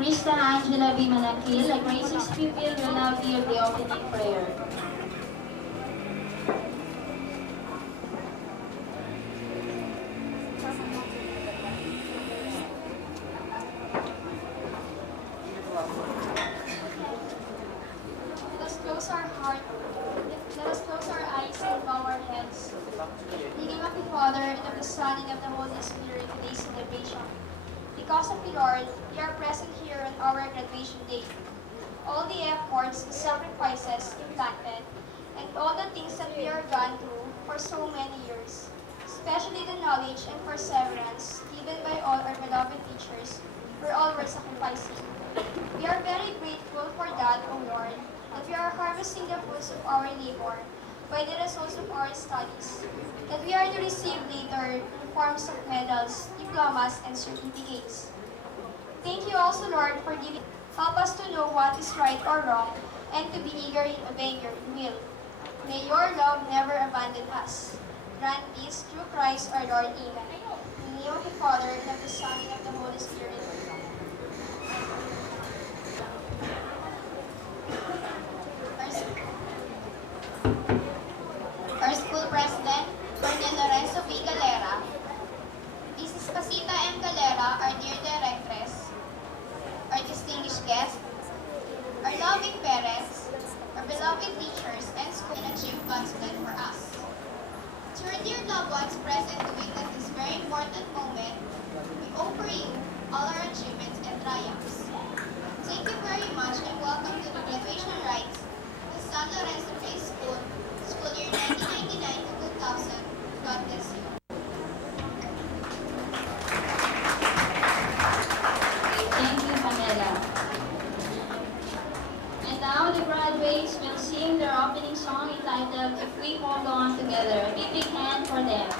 Krista Angela B. Manakil, a grade 6 pupil, will now give the opening prayer. Let us close our heart. Let us close our eyes and bow our heads. In the name of the Father, and of the Son, and of the Holy Spirit, today's celebration. Because of the Lord, we are present here on our graduation day. All the efforts, sacrifices, impacted, and all the things that we are gone through for so many years, especially the knowledge and perseverance given by all our beloved teachers, were all worth sacrificing. We are very grateful for that, O Lord, that we are harvesting the fruits of our labor by the results of our studies, that we are to receive later in forms of medals, diplomas, and certificates. Thank you also, Lord, for giving. Help us to know what is right or wrong, and to be eager in obeying your will. May your love never abandon us. Grant this through Christ our Lord. Amen. In the name of the Father, and of the Son, and of the Holy Spirit. Our school president, Colonel Lorenzo B. Galera, Mrs. Pasita M. Galera, our dear directress, our distinguished guests, our loving parents, our beloved teachers, and school and achieve God's plan for us. To our dear loved ones present to witness this very important moment, we offer you all our achievements and triumphs. Thank you very much and welcome to the graduation rites of the San Lorenzo High School, school year 1999 to 2000. God bless you. Thank you, Pamela. And now the graduates will sing their opening song entitled If We Hold On Together. A big hand for them.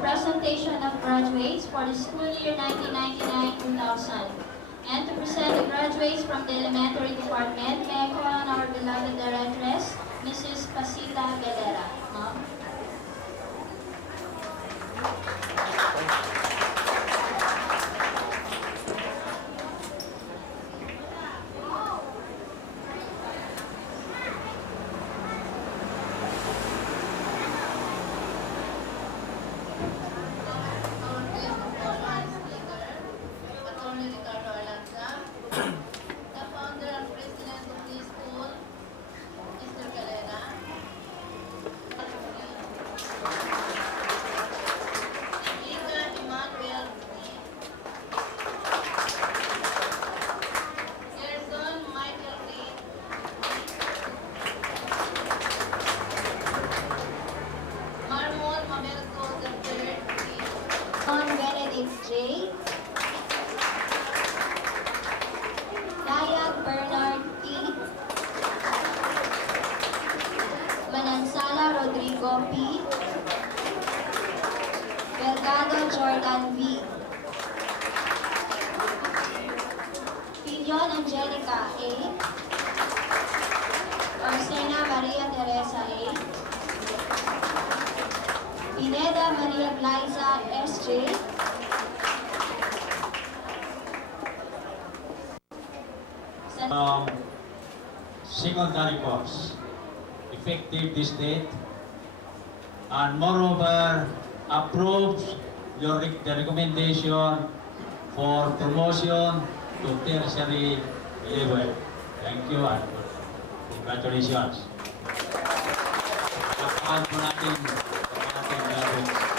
Presentation of graduates for the school year 1999-2000. And to present the graduates from the elementary department, may I call on our beloved directress, Mrs. Pasita Galera. Ma'am. The founder and president of this school, Mr. Galera. Enrica Emmanuel Ruiz. Gerson Michael Reed. Marmol Mamerto III. John Benedict J. Dayag Bernard T. Manansala Rodrigo P. Delgado Jordan V. Pilion Angelica A. Orsena Maria Teresa A. Pineda Maria Glyza S.J. Secondary course effective this date, and moreover approves the recommendation for promotion to tertiary level. Thank you and congratulations. Lapakan po natin graduates.